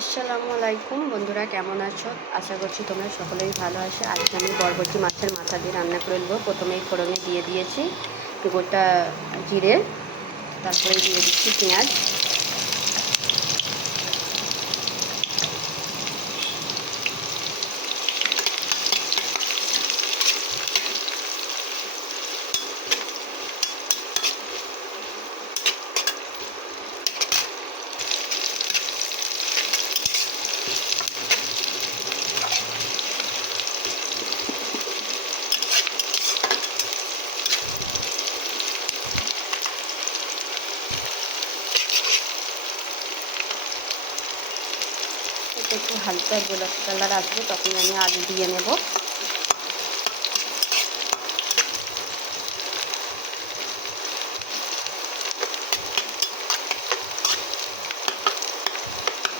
আসসালামু আলাইকুম বন্ধুরা, কেমন আছো? আশা করছি তোমরা সকলেই ভালো আছো। আজকে আমি বরবটি মাছের মাথা দিয়ে রান্না করে নেবো। প্রথমেই ফোড়নে দিয়ে দিয়েছি গোটা জিরে, তারপরে দিয়ে দিচ্ছি পেঁয়াজ, এটা একটু হালকা গোলাপি কালার আসবে তখন আমি আলু দিয়ে নেব।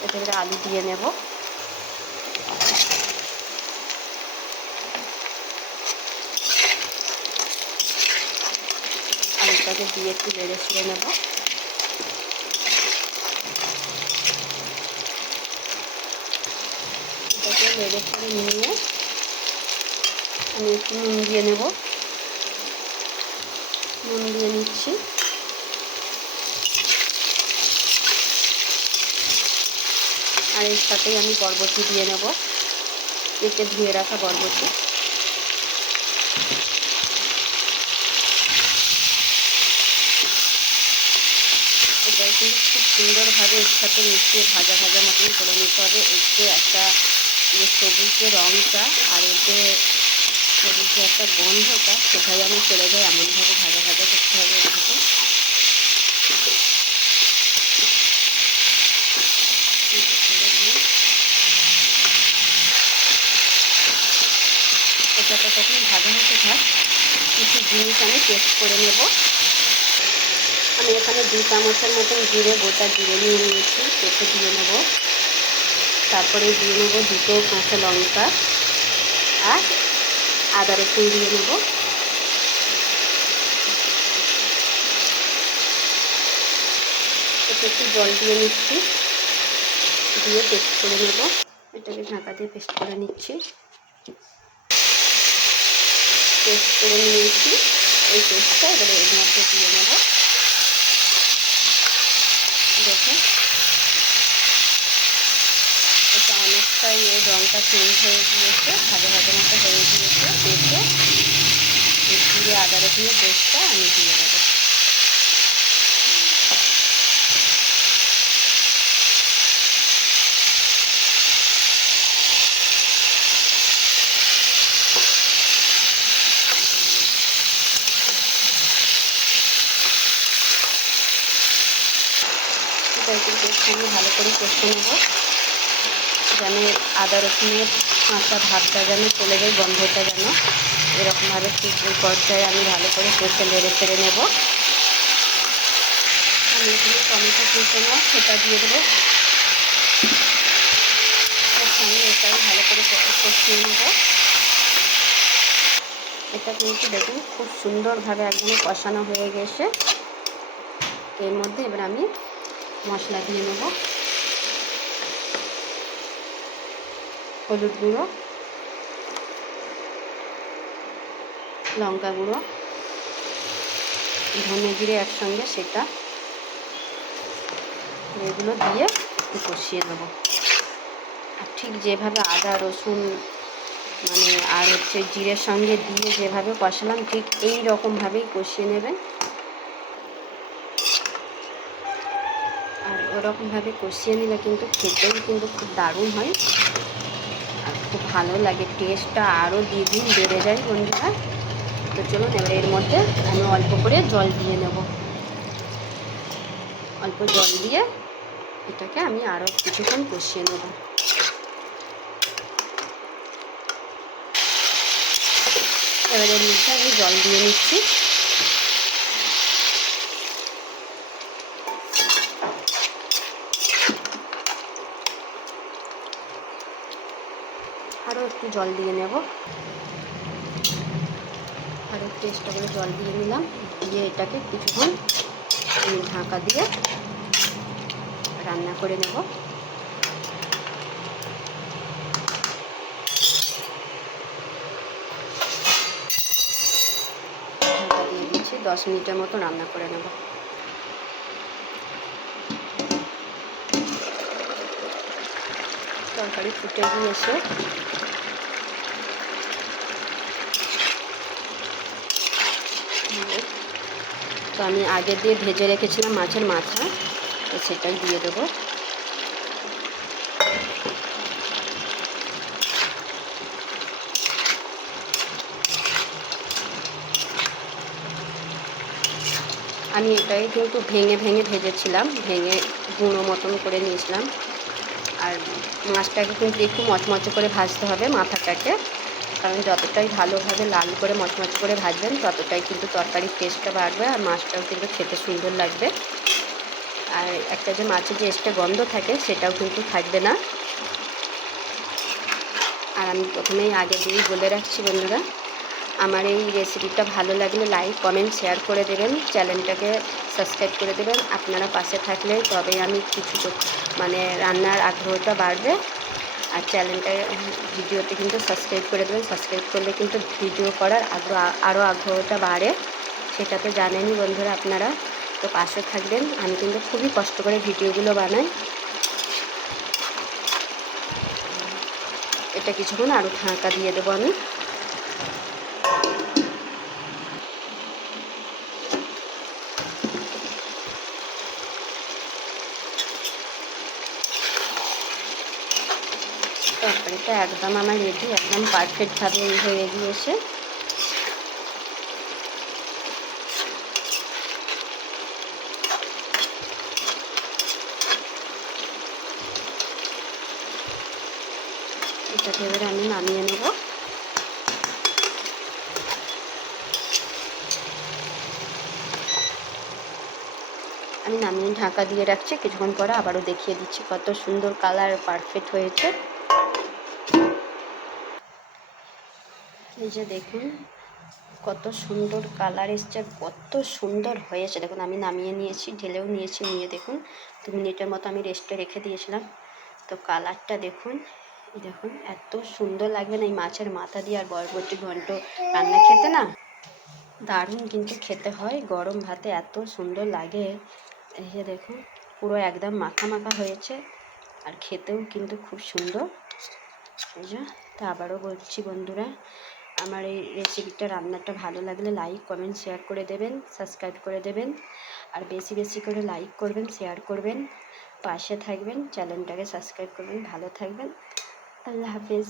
এবারে আলু দিয়ে নেব। আলুটাকে দিয়ে একটু নেড়ে ছেড়ে নেব। এটাকে নেড়ে ছেড়ে নিয়ে আমি একটু নুন দিয়ে নেব। নুন দিয়ে নিচ্ছি। আর এর সাথেই আমি বরবটি দিয়ে নেব, কেটে ধুয়ে রাখা বরবটি। এটা কিন্তু খুব সুন্দরভাবে এর সাথে মিশিয়ে ভাজা ভাজা মতন করে নিতে হবে। এতে একটা সবুজ যে রঙটা আর এর যে সবুজ যে একটা গন্ধটা, সেটাই আমি চলে যায় এমনভাবে ভাজা ভাজা করতে হবে। এটাকে এটা তখন ভাজা হতে থাক, কিছু জিনিস আমি পেস্ট করে নেব। আমি এখানে 2 চামচের মতন জিরে, গোটা জিরে নিয়ে নিয়েছি, কেটে দিয়ে নেব। তারপরে দিয়ে নেব 2টো কাঁচা লঙ্কা আর আদা রসুন দিয়ে নেব। এতে একটু জল দিয়ে নিচ্ছি, দিয়ে পেস্ট করে নেব। এটাকে ঢাকা দিয়ে পেস্ট করে নিচ্ছি। পেস্ট করে নিয়েছি। এই পেস্টটা এবারে এর মধ্যে দিয়ে নেব। দেখুন এটা অনেকটাই এর রঙটা চেঞ্জ হয়ে গিয়েছে, ভাজা ভাজা মতো হয়ে গিয়েছে। পেস্টে এই জিরে আদা রসুনের পেস্টটা আমি দিয়ে দেবো। এটা পেস্ট আমি ভালো করে কষে নেব, যেন আদা রসুনের কাঁচা ভাবটা যেন চলে যায়, গন্ধটা যেন এরকমভাবে ঠিক ওই পর্যায়ে আমি ভালো করে কষে নেড়ে ছেড়ে নেব। আমি এখানে টমেটো কুচি না সেটা দিয়ে দেবো। আমি এটাই ভালো করে কষিয়ে নেব। এটা কিন্তু দেখুন খুব সুন্দরভাবে একদম কষানো হয়ে গেছে। এর মধ্যে এবার আমি মশলা দিয়ে নেব। হলুদ গুঁড়ো, লঙ্কা গুঁড়ো, ধনে জিরে একসঙ্গে সেটা, এগুলো দিয়ে একটু কষিয়ে দেবো। আর ঠিক যেভাবে আদা রসুন আর জিরের সঙ্গে দিয়ে যেভাবে কষালাম, ঠিক এই রকমভাবেই কষিয়ে নেবেন। আর ওরকমভাবে কষিয়ে নিলে কিন্তু খেতেও কিন্তু খুব দারুণ হয় আর খুব ভালো লাগে, টেস্টটা আরও দ্বিগুণ বেড়ে যায় বন্ধুরা। তো চলুন এবার এর মধ্যে আমি অল্প করে জল দিয়ে নেব। অল্প জল দিয়ে এটাকে আমি আরও কিছুক্ষণ কষিয়ে নেব। এবার এর মধ্যে আমি জল দিয়ে নিচ্ছি। আরও একটু জল দিয়ে নেব। আরও একটু এক্সট্রা করে জল দিয়ে নিলাম, দিয়ে এটাকে কিছুক্ষণ ঢাকা দিয়ে রান্না করে নেব। 10 মিনিটের মতো রান্না করে নেব। তরকারি ফুটে গিয়েছে। তো আমি আগে দিয়ে ভেজে রেখেছিলাম মাছের মাথা, তো সেটাই দিয়ে দেবো। আমি এটাই কিন্তু ভেঙে ভেঙে ভেজেছিলাম, ভেঙে গুঁড়ো মতন করে নিয়েছিলাম। আর মাছটাকে কিন্তু একটু মচমচে করে ভাজতে হবে মাথাটাকে, কারণ যতটাই ভালোভাবে লাল করে মচমচে করে ভাজবেন ততটাই কিন্তু তরকারির টেস্টটা বাড়বে, আর মাছটাও কিন্তু খেতে সুন্দর লাগবে। আর একটা যে মাছের যে এক্সট্রা গন্ধ থাকে সেটাও কিন্তু থাকবে না। আর আমি প্রথমেই আগে দিয়েই বলে রাখছি বন্ধুরা, আমার এই রেসিপিটা ভালো লাগলে লাইক কমেন্ট শেয়ার করে দেবেন, চ্যানেলটাকে সাবস্ক্রাইব করে দেবেন। আপনারা পাশে থাকলে তবেই আমি কিছু মানে রান্নার আগ্রহটা বাড়বে। আর চ্যানেলটা ভিডিওতে কিন্তু সাবস্ক্রাইব করে দেবেন, সাবস্ক্রাইব করলে কিন্তু ভিডিও করার আরও আগ্রহটা বাড়ে, সেটা তো জানেনই বন্ধুরা আপনারা। তো পাশে থাকবেন, আমি কিন্তু খুবই কষ্ট করে ভিডিওগুলো বানাই। এটা কিছুক্ষণ আরও ঢাকা দিয়ে দেবো আমি। তরকারিটা একদম আমার রেডি, একদম পারফেক্টভাবে হয়ে গিয়েছে। এটাকে এবারে আমি নামিয়ে নেব। আমি নামিয়ে ঢাকা দিয়ে রাখছি, কিছুক্ষণ পরে আবারও দেখিয়ে দিচ্ছি কত সুন্দর কালার পারফেক্ট হয়েছে। এই যে দেখুন কত সুন্দর কালার এসছে, কত সুন্দর হয়েছে। দেখুন আমি নামিয়ে নিয়েছি, ঢেলেও নিয়েছি, নিয়ে দেখুন 2 মিনিটের মতো আমি রেস্টে রেখে দিয়েছিলাম। তো কালারটা দেখুন, দেখুন এত সুন্দর লাগবে না এই মাছের মাথা দিয়ে আর বরবটি ঘন্ট রান্না খেতে, না দারুণ কিন্তু খেতে হয়। গরম ভাতে এত সুন্দর লাগে। এই যে দেখুন পুরো একদম মাখা মাখা হয়েছে, আর খেতেও কিন্তু খুব সুন্দর। এই যে, তো আবারও বলছি বন্ধুরা, আমার এই রেসিপিটা রান্নাটা ভালো লাগলে লাইক কমেন্ট শেয়ার করে দেবেন, সাবস্ক্রাইব করে দেবেন। আর বেশি বেশি করে লাইক করবেন, শেয়ার করবেন, পাশে থাকবেন, চ্যানেলটাকে সাবস্ক্রাইব করবেন। ভালো থাকবেন, আল্লাহ হাফেজ।